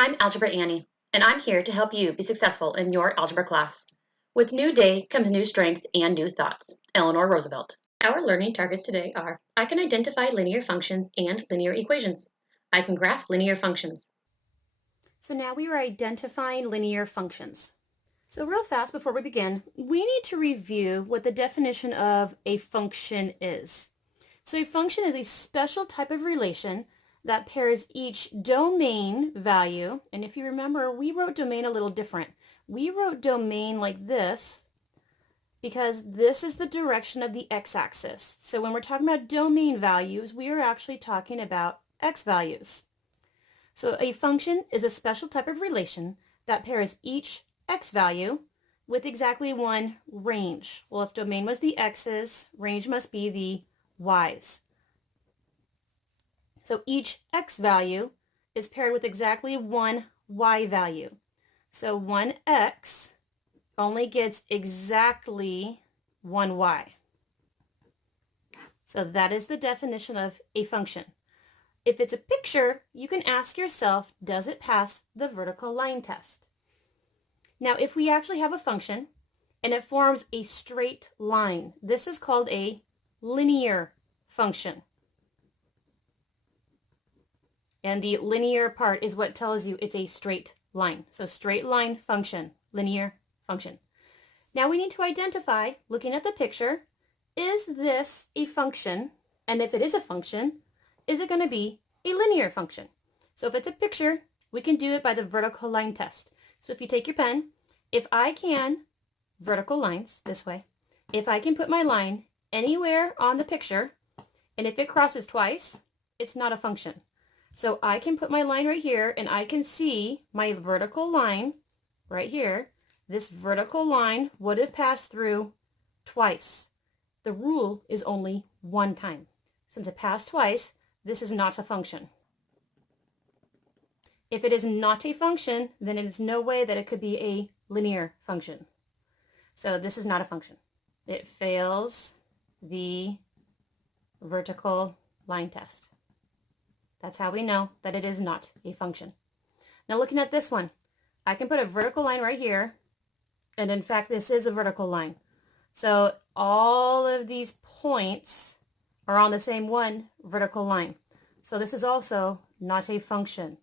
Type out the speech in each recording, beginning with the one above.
I'm Algebra Annie, and I'm here to help you be successful in your algebra class. With new day comes new strength and new thoughts. Eleanor Roosevelt. Our learning targets today are: I can identify linear functions and linear equations. I can graph linear functions. So now we are identifying linear functions. So real fast before we begin, we need to review what the definition of a function is. So a function is a special type of relation that pairs each domain value, and if you remember, we wrote domain a little different. We wrote domain like this because this is the direction of the x-axis. So when we're talking about domain values, we are actually talking about x values. So a function is a special type of relation that pairs each x value with exactly one range. Well, if domain was the x's, range must be the y's. So each x value is paired with exactly one y value. So one x only gets exactly one y. So that is the definition of a function. If it's a picture, you can ask yourself, does it pass the vertical line test? Now, if we actually have a function and it forms a straight line, this is called a linear function. And the linear part is what tells you it's a straight line. So straight line function, linear function. Now we need to identify, looking at the picture, is this a function? And if it is a function, is it going to be a linear function? So if it's a picture, we can do it by the vertical line test. So if you take your pen, if I can, vertical lines this way, if I can put my line anywhere on the picture, and if it crosses twice, it's not a function. So I can put my line right here, and I can see my vertical line right here. This vertical line would have passed through twice. The rule is only one time. Since it passed twice, this is not a function. If it is not a function, then it is no way that it could be a linear function. So this is not a function. It fails the vertical line test. That's how we know that it is not a function. Now looking at this one, I can put a vertical line right here, and in fact this is a vertical line. So all of these points are on the same one vertical line. So this is also not a function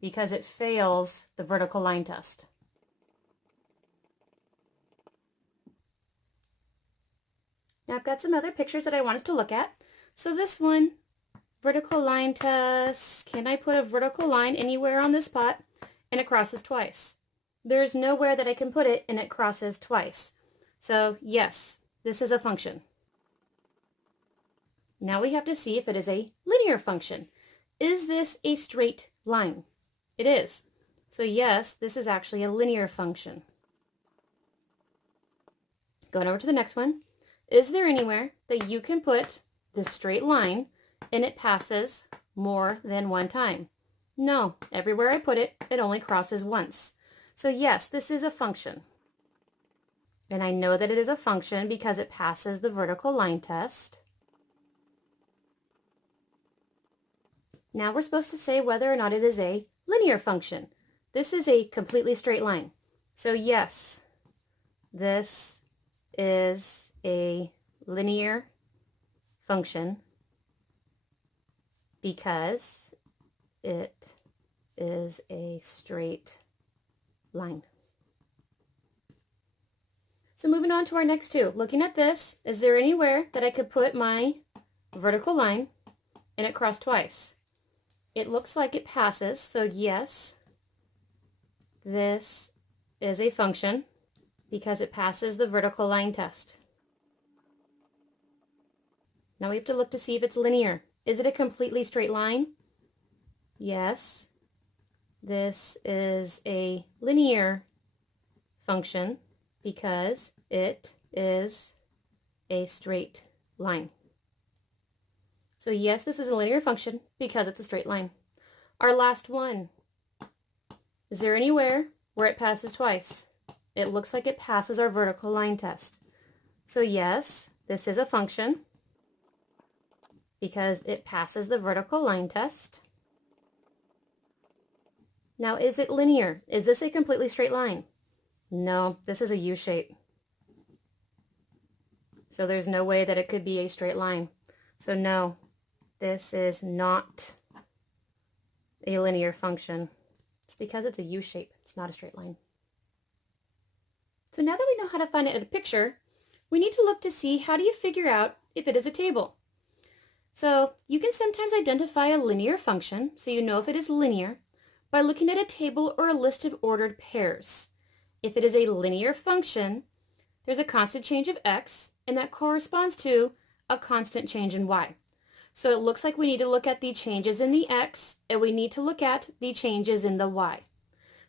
because it fails the vertical line test. Now I've got some other pictures that I want us to look at. So this one, vertical line test. Can I put a vertical line anywhere on this spot and it crosses twice? There's nowhere that I can put it and it crosses twice. So yes, this is a function. Now we have to see if it is a linear function. Is this a straight line? It is. So yes, this is actually a linear function. Going over to the next one. Is there anywhere that you can put this straight line and it passes more than one time? No, everywhere I put it, it only crosses once. So yes, this is a function. And I know that it is a function because it passes the vertical line test. Now we're supposed to say whether or not it is a linear function. This is a completely straight line. So yes, this is a linear function because it is a straight line. So moving on to our next two. Looking at this, is there anywhere that I could put my vertical line and it crossed twice? It looks like it passes, so yes, this is a function because it passes the vertical line test. Now we have to look to see if it's linear. Is it a completely straight line? Yes, this is a linear function because it is a straight line. So yes, this is a linear function because it's a straight line. Our last one. Is there anywhere where it passes twice? It looks like it passes our vertical line test. So yes, this is a function because it passes the vertical line test. Now, is it linear? Is this a completely straight line? No, this is a U shape. So there's no way that it could be a straight line. So no, this is not a linear function. It's because it's a U shape. It's not a straight line. So now that we know how to find it in a picture, we need to look to see how do you figure out if it is a table. So you can sometimes identify a linear function, so you know if it is linear, by looking at a table or a list of ordered pairs. If it is a linear function, there's a constant change of x, and that corresponds to a constant change in y. So it looks like we need to look at the changes in the x, and we need to look at the changes in the y.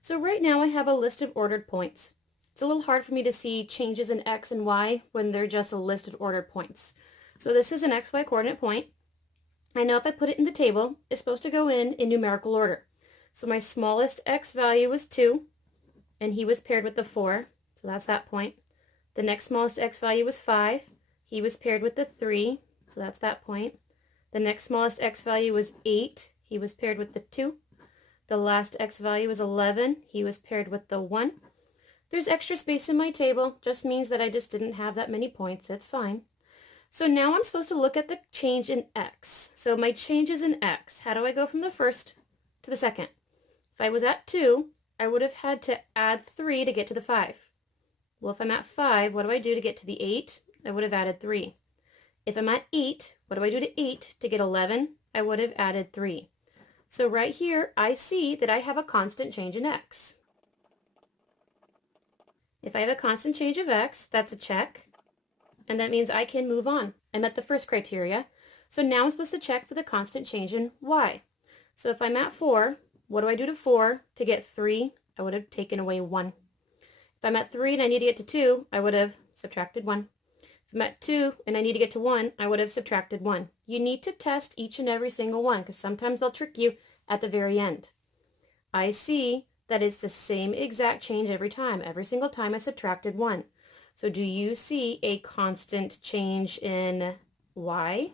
So right now I have a list of ordered points. It's a little hard for me to see changes in x and y when they're just a list of ordered points. So this is an xy coordinate point. I know if I put it in the table, it's supposed to go in numerical order. So my smallest x value was 2, and he was paired with the 4, so that's that point. The next smallest x value was 5. He was paired with the 3, so that's that point. The next smallest x value was 8. He was paired with the 2. The last x value was 11. He was paired with the 1. There's extra space in my table, just means that I just didn't have that many points. It's fine. So now I'm supposed to look at the change in x. So my changes in x, how do I go from the first to the second? If I was at 2, I would have had to add 3 to get to the 5. Well, if I'm at 5, what do I do to get to the 8? I would have added 3. If I'm at 8, what do I do to 8 to get 11? I would have added 3. So right here, I see that I have a constant change in x. If I have a constant change of x, that's a check, and that means I can move on. I met the first criteria, so now I'm supposed to check for the constant change in y. So if I'm at 4, what do I do to 4 to get 3? I would have taken away 1. If I'm at 3 and I need to get to 2, I would have subtracted 1. If I'm at 2 and I need to get to 1, I would have subtracted 1. You need to test each and every single one because sometimes they'll trick you at the very end. I see that it's the same exact change every time. Every single time I subtracted 1. So do you see a constant change in y?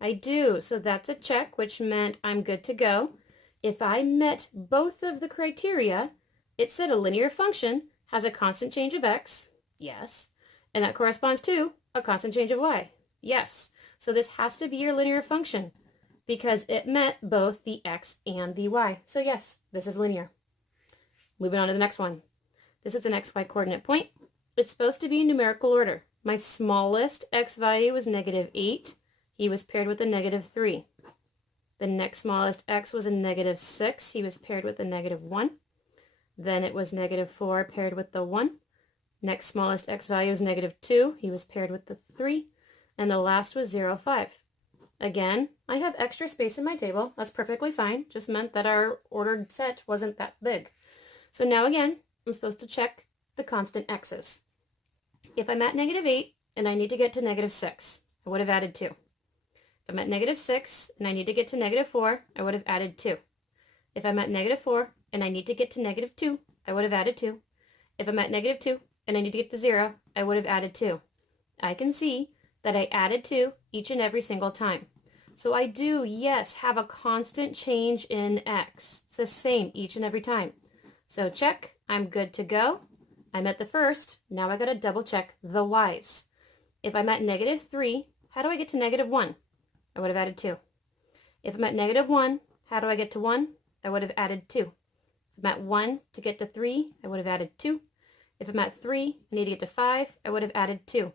I do. So that's a check, which meant I'm good to go. If I met both of the criteria, it said a linear function has a constant change of x, yes, and that corresponds to a constant change of y, yes. So this has to be your linear function because it met both the x and the y. So yes, this is linear. Moving on to the next one. This is an xy coordinate point. It's supposed to be in numerical order. My smallest x value was -8. He was paired with a -3. The next smallest x was a -6. He was paired with a -1. Then it was -4 paired with the 1. Next smallest x value is -2. He was paired with the 3. And the last was 0, 5. Again, I have extra space in my table. That's perfectly fine. Just meant that our ordered set wasn't that big. So now again, I'm supposed to check the constant x's. If I'm at -8 and I need to get to -6, I would have added 2. If I'm at -6 and I need to get to -4, I would have added 2. If I'm at -4 and I need to get to -2, I would have added 2. If I'm at -2 and I need to get to 0, I would have added 2. I can see that I added 2 each and every single time. So I do, yes, have a constant change in x. It's the same each and every time. So check, I'm good to go. I met the first, now I gotta double check the y's. If I'm at -3, how do I get to -1? I would have added 2. If I'm at -1, how do I get to 1? I would have added 2. If I'm at 1 to get to 3, I would have added 2. If I'm at 3, I need to get to 5, I would have added 2.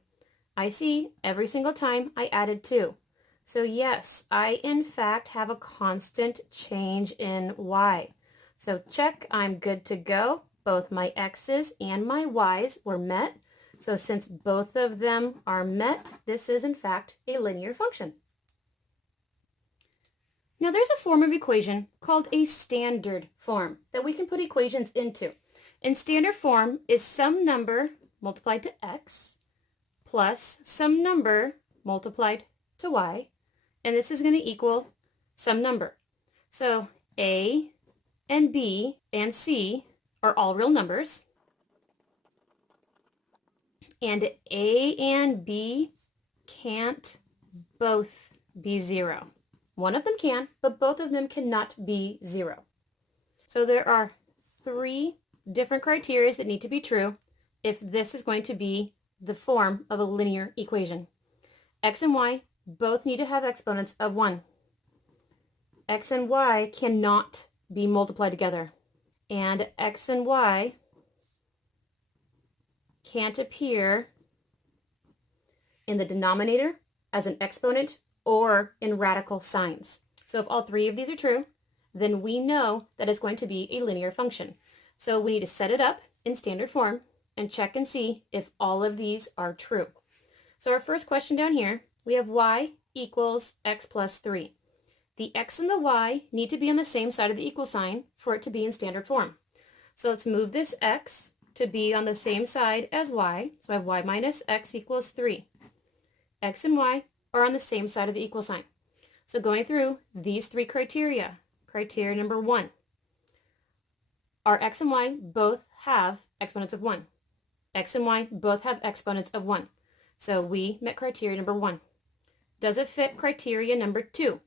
I see every single time I added 2. So yes, I in fact have a constant change in y. So check, I'm good to go. Both my x's and my y's were met. So since both of them are met, this is in fact a linear function. Now there's a form of equation called a standard form that we can put equations into. And standard form is some number multiplied to x plus some number multiplied to y. And this is going to equal some number. So a and b and c are all real numbers. And a and b can't both be 0. One of them can, but both of them cannot be 0. So there are 3 different criteria that need to be true if this is going to be the form of a linear equation. X and y both need to have exponents of 1. X and y cannot be multiplied together. And x and y can't appear in the denominator as an exponent or in radical signs. So if all 3 of these are true, then we know that it's going to be a linear function. So we need to set it up in standard form and check and see if all of these are true. So our first question down here, we have y equals x plus 3. The x and the y need to be on the same side of the equal sign for it to be in standard form. So let's move this x to be on the same side as y. So I have y minus x equals 3. X and y are on the same side of the equal sign. So going through these 3 criteria, criteria number 1, our x and y both have exponents of 1. X and y both have exponents of 1. So we met criteria number 1. Does it fit criteria number 2?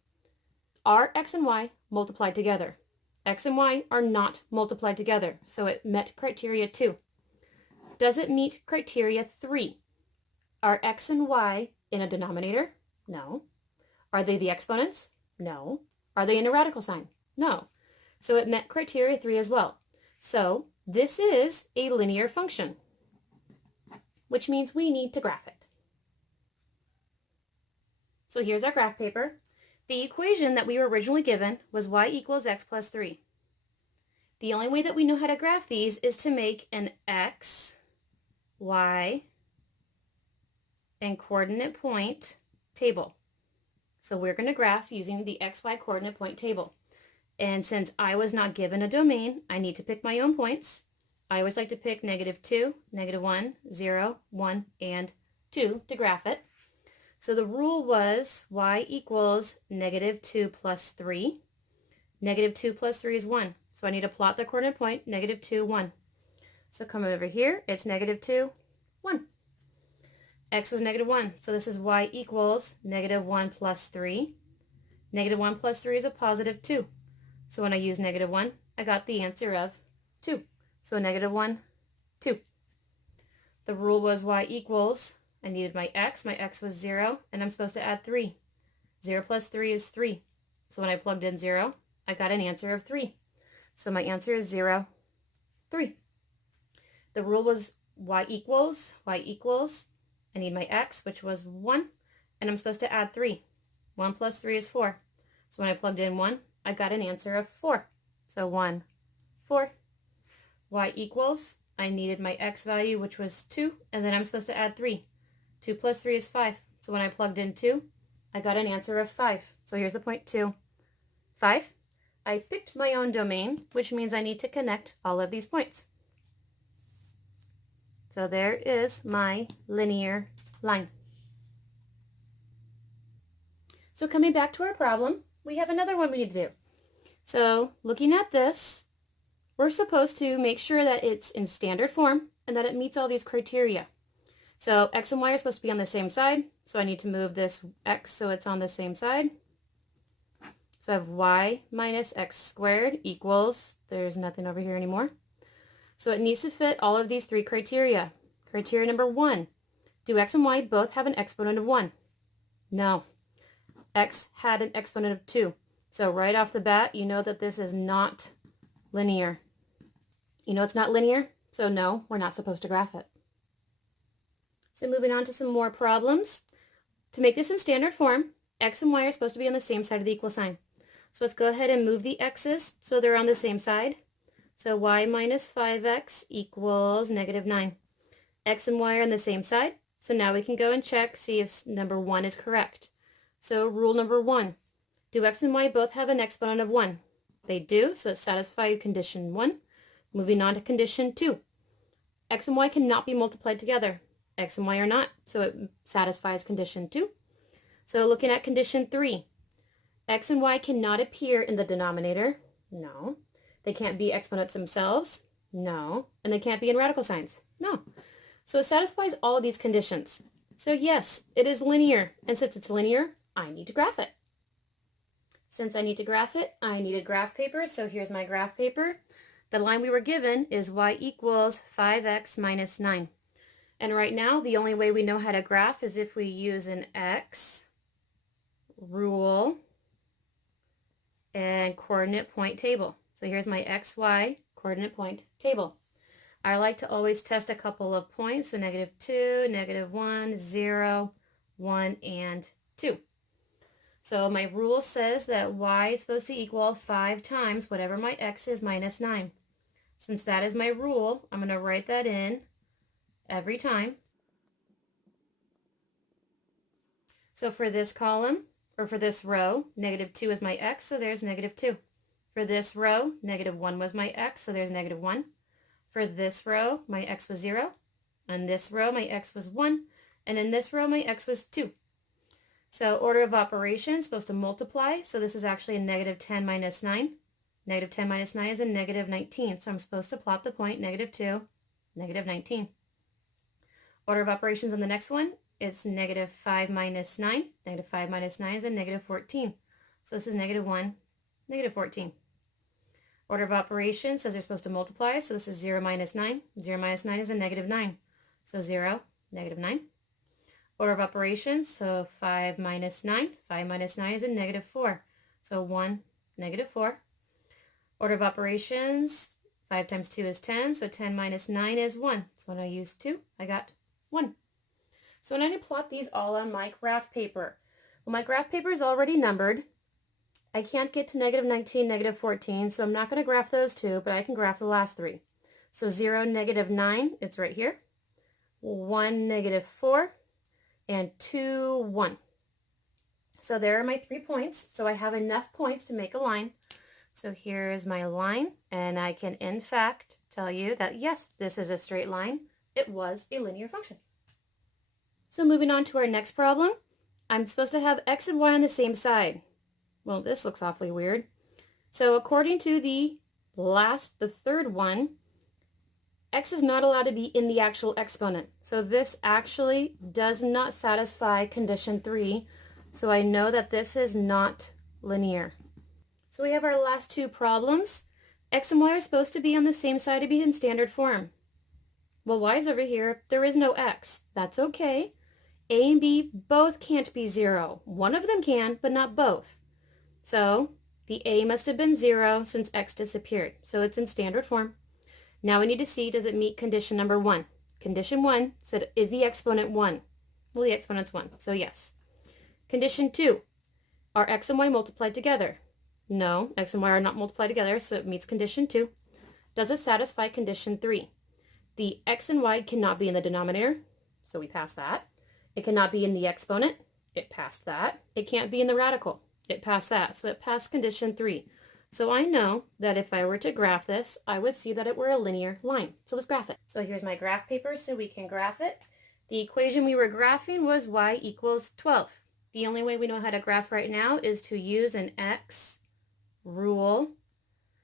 Are x and y multiplied together? X and y are not multiplied together, so it met criteria 2. Does it meet criteria 3? Are x and y in a denominator? No. Are they the exponents? No. Are they in a radical sign? No. So it met criteria 3 as well. So this is a linear function, which means we need to graph it. So here's our graph paper. The equation that we were originally given was y equals x plus 3. The only way that we know how to graph these is to make an x, y, and coordinate point table. So we're going to graph using the xy coordinate point table. And since I was not given a domain, I need to pick my own points. I always like to pick -2, -1, 0, 1, and 2 to graph it. So the rule was y equals -2 plus 3. -2 plus 3 is 1. So I need to plot the coordinate point, -2, 1. So come over here, it's -2, 1. X was -1, so this is y equals -1 plus 3. -1 plus 3 is a positive 2. So when I use -1, I got the answer of 2. So -1, 2. The rule was y equals, I needed my x was 0, and I'm supposed to add 3. 0 plus 3 is 3. So when I plugged in 0, I got an answer of 3. So my answer is 0, 3. The rule was y equals, I need my x, which was 1, and I'm supposed to add 3. 1 plus 3 is 4. So when I plugged in 1, I got an answer of 4. So 1, 4. Y equals, I needed my x value, which was 2, and then I'm supposed to add 3. 2 plus 3 is 5. So when I plugged in 2, I got an answer of 5. So here's the point 2, 5. I picked my own domain, which means I need to connect all of these points. So there is my linear line. So coming back to our problem, we have another one we need to do. So looking at this, we're supposed to make sure that it's in standard form and that it meets all these criteria. So x and y are supposed to be on the same side, so I need to move this x so it's on the same side. So I have y minus x squared equals, there's nothing over here anymore. So it needs to fit all of these 3 criteria. Criteria number 1, do x and y both have an exponent of 1? No. X had an exponent of 2. So right off the bat, you know that this is not linear. You know it's not linear, so no, we're not supposed to graph it. So moving on to some more problems. To make this in standard form, x and y are supposed to be on the same side of the equal sign. So let's go ahead and move the x's so they're on the same side. So y minus 5x equals -9. X and y are on the same side. So now we can go and check, see if number 1 is correct. So rule number 1, do x and y both have an exponent of 1? They do, so it satisfies condition 1. Moving on to condition 2. X and y cannot be multiplied together. X and y are not, so it satisfies condition 2. So looking at condition 3, x and y cannot appear in the denominator. No. They can't be exponents themselves. No. And they can't be in radical signs. No. So it satisfies all of these conditions. So yes, it is linear, and since it's linear, I need to graph it. Since I need to graph it, I need a graph paper, so here's my graph paper. The line we were given is y equals 5x minus 9. And right now, the only way we know how to graph is if we use an x rule and coordinate point table. So here's my xy coordinate point table. I like to always test a couple of points, so -2, -1, 0, 1, and 2. So my rule says that y is supposed to equal 5 times whatever my x is minus 9. Since that is my rule, I'm going to write that in every time. So for this column, or for this row, -2 is my x, so there's -2. For this row, -1 was my x, so there's -1. For this row, my x was 0. On this row, my x was 1. And in this row, my x was 2. So order of operations, supposed to multiply. So this is actually a -10 minus 9. -10 minus 9 is a -19. So I'm supposed to plot the point -2, -19. Order of operations on the next one, it's -5 minus 9. -5 minus 9 is a -14. So this is -1, -14. Order of operations says they're supposed to multiply, so this is 0 minus 9. 0 minus 9 is a -9. So 0, -9. Order of operations, so 5 minus 9. 5 minus 9 is a -4. So 1, -4. Order of operations, 5 times 2 is 10, so 10 minus 9 is 1. So when I use 2, I got 1. So when I plot these all on my graph paper, well, my graph paper is already numbered. I can't get to -19, -14, so I'm not going to graph those two, but I can graph the last three. So 0, -9, it's right here. 1, -4, and 2, 1. So there are my 3 points. So I have enough points to make a line. So here is my line, and I can in fact tell you that yes, this is a straight line. It was a linear function. So moving on to our next problem, I'm supposed to have x and y on the same side. Well, this looks awfully weird. So according to the third one, x is not allowed to be in the actual exponent. So this actually does not satisfy condition 3. So I know that this is not linear. So we have our last two problems. X and y are supposed to be on the same side to be in standard form. Well, y is over here. There is no x. That's okay. A and b both can't be 0. One of them can, but not both. So the a must have been 0 since x disappeared. So it's in standard form. Now we need to see, does it meet condition number 1? Condition 1 said, is the exponent 1? Well, the exponent's 1, so yes. Condition 2, are x and y multiplied together? No, x and y are not multiplied together, so it meets condition 2. Does it satisfy condition 3? The x and y cannot be in the denominator, so we pass that. It cannot be in the exponent, it passed that. It can't be in the radical, it passed that, so it passed condition 3. So I know that if I were to graph this, I would see that it were a linear line. So let's graph it. So here's my graph paper so we can graph it. The equation we were graphing was y equals 12. The only way we know how to graph right now is to use an x rule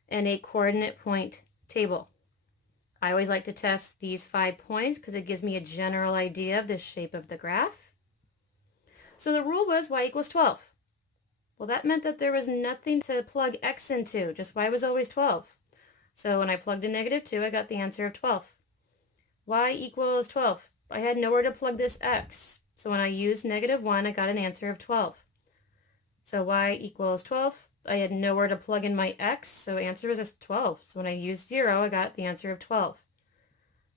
and a coordinate point table. I always like to test these 5 points because it gives me a general idea of the shape of the graph. So the rule was y equals 12. Well, that meant that there was nothing to plug x into, just y was always 12. So when I plugged in -2, I got the answer of 12. Y equals 12. I had nowhere to plug this x. So when I used -1, I got an answer of 12. So y equals 12. I had nowhere to plug in my x, so the answer was just 12. So when I used 0, I got the answer of 12.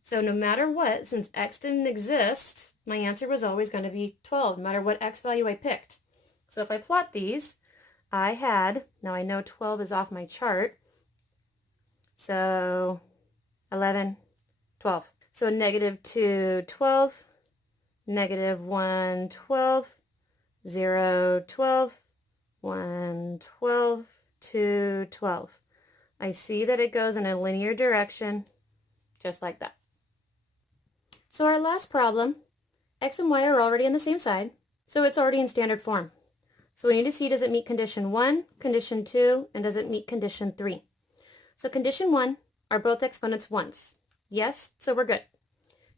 So no matter what, since x didn't exist, my answer was always going to be 12, no matter what x value I picked. So if I plot these, I had, now I know 12 is off my chart, so 11, 12. So -2, 12, -1, 12, 0, 12, 1, 12, 2, 12. I see that it goes in a linear direction, just like that. So our last problem, x and y are already on the same side, so it's already in standard form. So we need to see, does it meet condition 1, condition 2, and does it meet condition 3? So condition 1, are both exponents 1s? Yes, so we're good.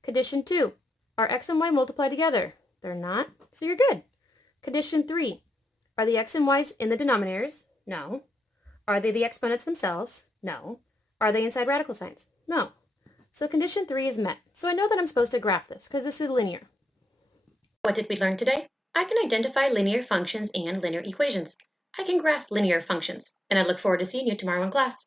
Condition 2, are x and y multiplied together? They're not, so you're good. Condition 3, are the x and y's in the denominators? No. Are they the exponents themselves? No. Are they inside radical signs? No. So condition 3 is met. So I know that I'm supposed to graph this because this is linear. What did we learn today? I can identify linear functions and linear equations. I can graph linear functions, and I look forward to seeing you tomorrow in class.